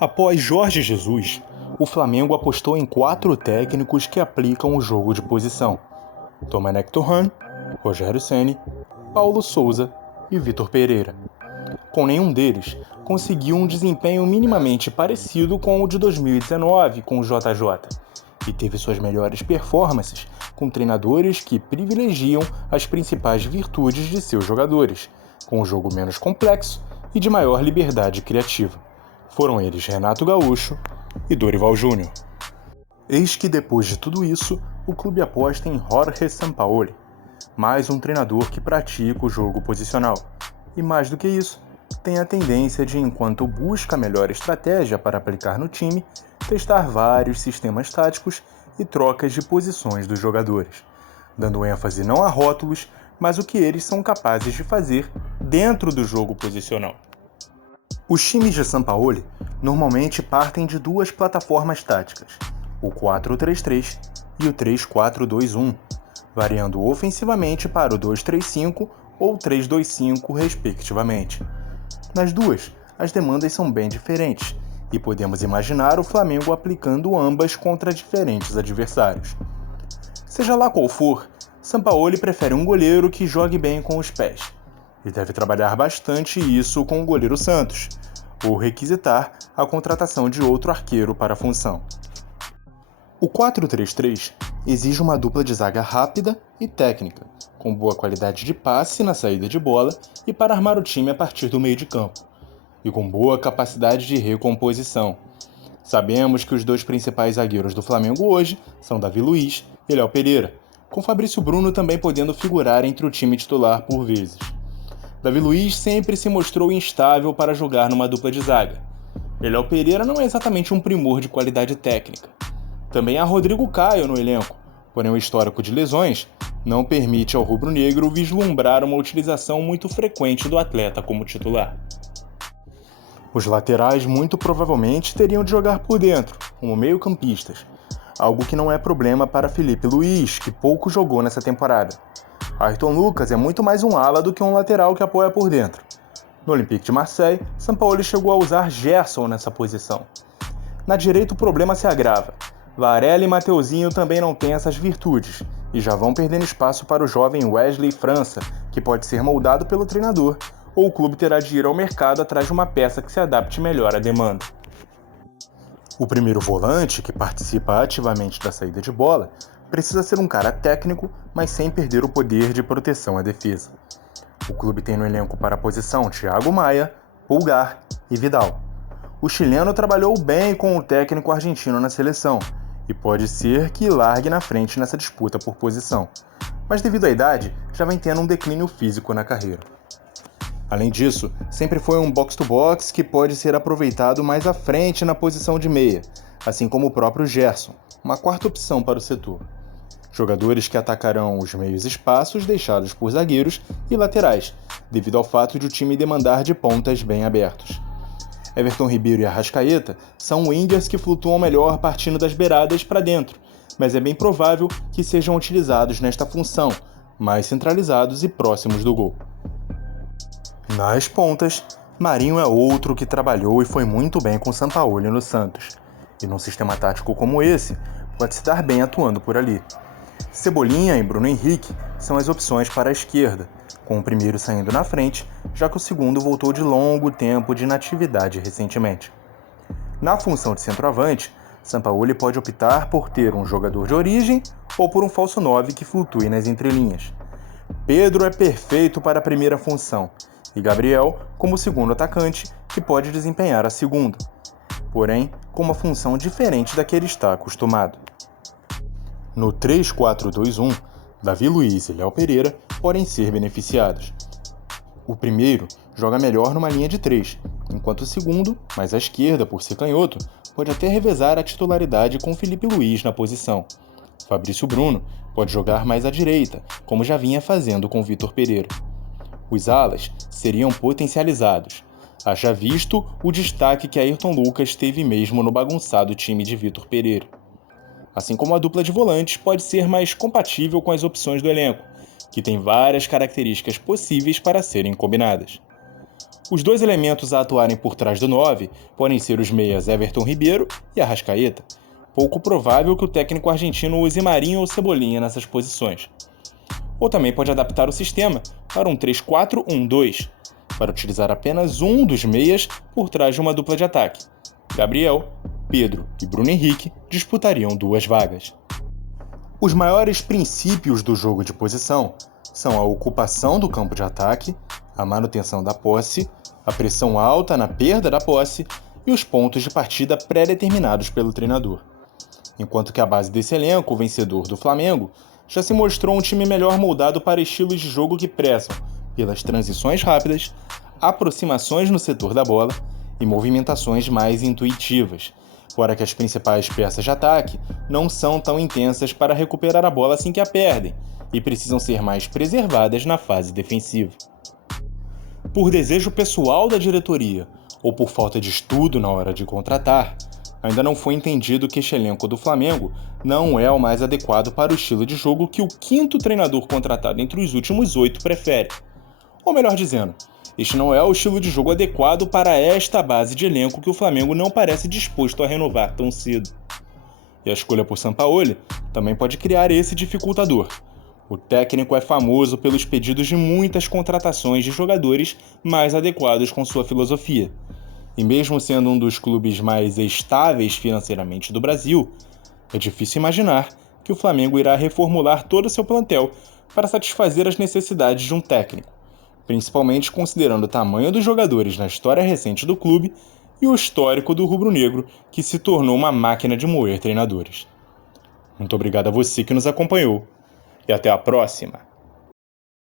Após Jorge Jesus, o Flamengo apostou em 4 técnicos que aplicam o jogo de posição: Domenech Torrent, Rogério Ceni, Paulo Souza e Vitor Pereira. Com nenhum deles, conseguiu um desempenho minimamente parecido com o de 2019 com o JJ, e teve suas melhores performances com treinadores que privilegiam as principais virtudes de seus jogadores, com um jogo menos complexo e de maior liberdade criativa. Foram eles Renato Gaúcho e Dorival Júnior. Eis que depois de tudo isso, o clube aposta em Jorge Sampaoli, mais um treinador que pratica o jogo posicional. E mais do que isso, tem a tendência de, enquanto busca a melhor estratégia para aplicar no time, testar vários sistemas táticos e trocas de posições dos jogadores, dando ênfase não a rótulos, mas o que eles são capazes de fazer dentro do jogo posicional. Os times de Sampaoli normalmente partem de 2 plataformas táticas, o 4-3-3 e o 3-4-2-1, variando ofensivamente para o 2-3-5 ou 3-2-5 respectivamente. Nas duas, as demandas são bem diferentes, e podemos imaginar o Flamengo aplicando ambas contra diferentes adversários. Seja lá qual for, Sampaoli prefere um goleiro que jogue bem com os pés, e deve trabalhar bastante isso com o goleiro Santos, ou requisitar a contratação de outro arqueiro para a função. O 4-3-3 exige uma dupla de zaga rápida e técnica, com boa qualidade de passe na saída de bola e para armar o time a partir do meio de campo, e com boa capacidade de recomposição. Sabemos que os 2 principais zagueiros do Flamengo hoje são Davi Luiz e Léo Pereira, com Fabrício Bruno também podendo figurar entre o time titular por vezes. Davi Luiz sempre se mostrou instável para jogar numa dupla de zaga, e Léo Pereira não é exatamente um primor de qualidade técnica. Também há Rodrigo Caio no elenco, porém o histórico de lesões não permite ao rubro-negro vislumbrar uma utilização muito frequente do atleta como titular. Os laterais muito provavelmente teriam de jogar por dentro, como meio-campistas, algo que não é problema para Felipe Luiz, que pouco jogou nessa temporada. Ayrton Lucas é muito mais um ala do que um lateral que apoia por dentro. No Olympique de Marseille, Sampaoli chegou a usar Gerson nessa posição. Na direita o problema se agrava. Varela e Mateuzinho também não têm essas virtudes, e já vão perdendo espaço para o jovem Wesley França, que pode ser moldado pelo treinador, ou o clube terá de ir ao mercado atrás de uma peça que se adapte melhor à demanda. O primeiro volante, que participa ativamente da saída de bola, precisa ser um cara técnico, mas sem perder o poder de proteção à defesa. O clube tem no elenco para a posição Thiago Maia, Pulgar e Vidal. O chileno trabalhou bem com o técnico argentino na seleção, e pode ser que largue na frente nessa disputa por posição, mas devido à idade, já vem tendo um declínio físico na carreira. Além disso, sempre foi um box-to-box que pode ser aproveitado mais à frente na posição de meia, assim como o próprio Gerson, uma quarta opção para o setor. Jogadores que atacarão os meios espaços deixados por zagueiros e laterais, devido ao fato de o time demandar de pontas bem abertos. Everton Ribeiro e Arrascaeta são wingers que flutuam melhor partindo das beiradas para dentro, mas é bem provável que sejam utilizados nesta função, mais centralizados e próximos do gol. Nas pontas, Marinho é outro que trabalhou e foi muito bem com Sampaoli no Santos, e num sistema tático como esse, pode se dar bem atuando por ali. Cebolinha e Bruno Henrique são as opções para a esquerda, com o primeiro saindo na frente, já que o segundo voltou de longo tempo de inatividade recentemente. Na função de centroavante, Sampaoli pode optar por ter um jogador de origem ou por um falso 9 que flutue nas entrelinhas. Pedro é perfeito para a primeira função, e Gabriel como segundo atacante, que pode desempenhar a segunda, porém com uma função diferente da que ele está acostumado. No 3-4-2-1, Davi Luiz e Léo Pereira podem ser beneficiados. O primeiro joga melhor numa linha de 3, enquanto o segundo, mais à esquerda por ser canhoto, pode até revezar a titularidade com Felipe Luiz na posição. Fabrício Bruno pode jogar mais à direita, como já vinha fazendo com Vitor Pereira. Os alas seriam potencializados. Haja visto o destaque que Ayrton Lucas teve mesmo no bagunçado time de Vitor Pereira. Assim como a dupla de volantes pode ser mais compatível com as opções do elenco, que tem várias características possíveis para serem combinadas. Os dois elementos a atuarem por trás do 9 podem ser os meias Everton Ribeiro e Arrascaeta. Pouco provável que o técnico argentino use Marinho ou Cebolinha nessas posições. Ou também pode adaptar o sistema para um 3-4-1-2, para utilizar apenas um dos meias por trás de uma dupla de ataque. Gabriel, Pedro e Bruno Henrique disputariam duas vagas. Os maiores princípios do jogo de posição são a ocupação do campo de ataque, a manutenção da posse, a pressão alta na perda da posse e os pontos de partida pré-determinados pelo treinador. Enquanto que a base desse elenco, o vencedor do Flamengo, já se mostrou um time melhor moldado para estilos de jogo que prezam pelas transições rápidas, aproximações no setor da bola e movimentações mais intuitivas, fora que as principais peças de ataque não são tão intensas para recuperar a bola assim que a perdem e precisam ser mais preservadas na fase defensiva. Por desejo pessoal da diretoria ou por falta de estudo na hora de contratar, ainda não foi entendido que este elenco do Flamengo não é o mais adequado para o estilo de jogo que o quinto treinador contratado entre os últimos 8 prefere. Ou melhor dizendo, este não é o estilo de jogo adequado para esta base de elenco que o Flamengo não parece disposto a renovar tão cedo. E a escolha por Sampaoli também pode criar esse dificultador. O técnico é famoso pelos pedidos de muitas contratações de jogadores mais adequados com sua filosofia. E mesmo sendo um dos clubes mais estáveis financeiramente do Brasil, é difícil imaginar que o Flamengo irá reformular todo o seu plantel para satisfazer as necessidades de um técnico, principalmente considerando o tamanho dos jogadores na história recente do clube e o histórico do rubro-negro, que se tornou uma máquina de moer treinadores. Muito obrigado a você que nos acompanhou e até a próxima!